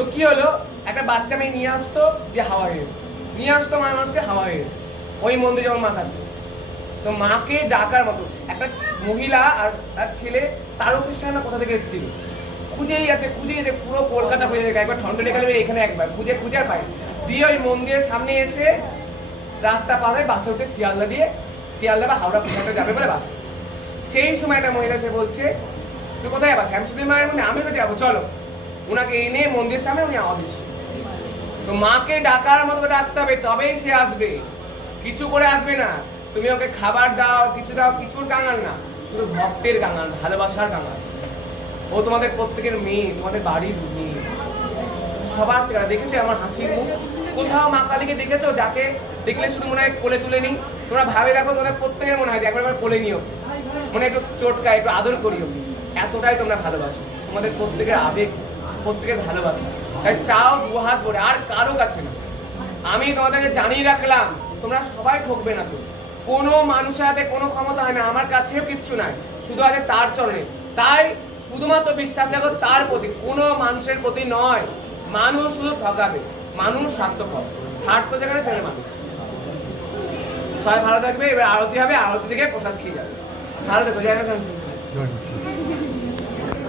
তো কি হলো, একটা বাচ্চা মেয়ে নিয়ে আসতো যে হাওয়া হয়ে নিয়ে আসতো মায়ের মানুষকে হাওয়া হয়ে ওই মন্দিরে যখন মা থাকতো। তো মাকে ডাকার মতো একটা মহিলা আর তার ছেলে তারকেশ্বর না কোথা থেকে এসেছিল, খুঁজেই যাচ্ছে পুরো কলকাতা খুঁজে যাচ্ছে, একবার ঠন্ডলে গেলে এখানে একবার খুঁজে আর পাই দিয়ে ওই মন্দিরের সামনে এসে রাস্তা পার হয়ে বাসে উঠে শিয়ালদা বা হাওড়া কোথাও যাবে বলে বাসে। সেই সময় একটা মহিলা সে বলছে তুই কোথায় যাবা? শ্যামসুন্দরী মায়ের মধ্যে। আমি তো যাবো, চলো। ওনাকে এনে মন্দিরের সামনে উনি অদৃশ্য। তো মাকে ডাকার মতো ডাকতে হবে, তবেই সে আসবে, কিছু করে আসবে না। তুমি ওকে খাবার দাও, কিছু দাও, কিছুর কাঙাল না, শুধু ভক্তের কাঙাল, ভালোবাসার কাঙাল। ও তোমাদের প্রত্যেকের মেয়ে, তোমাদের বাড়ির মেয়ে, সবার থেকে। দেখেছো আমার হাসির মুখ? কোথাও মা কালীকে দেখেছো যাকে দেখলে শুধু মনে হয় কোলে তুলে নি? তোমরা ভাবে দেখো, তোমাদের প্রত্যেকের মনে হয় যে একবার কোলে নিও, মনে একটু চটকা, একটু আদর করিও। এতটাই তোমরা ভালোবাসো, তোমাদের প্রত্যেকের আবেগ, প্রত্যেকের ভালোবাসা। তাই চাও দু হাত ভরে, আর কারো কাছে না। আমি তোমাদেরকে জানিয়ে রাখলাম, তোমরা সবাই ঠকবে না। তো কোনো মানুষের হাতে কোনো ক্ষমতা হয় না, আমার কাছেও কিচ্ছু নাই, শুধু আছে তার চরণে। তাই শুধুমাত্র বিশ্বাস রাখো তার প্রতি, কোনো মানুষের প্রতি নয়। মানুষ শুধু ঠকাবে, মানুষ স্বার্থপর, স্বার্থ যেখানে ছেলে মানুষ। সবাই ভালো থাকবে। এবার আরতি হবে, আরতি থেকে প্রসাদ খেয়ে যাবে। ভালো থেকো, জায়গা।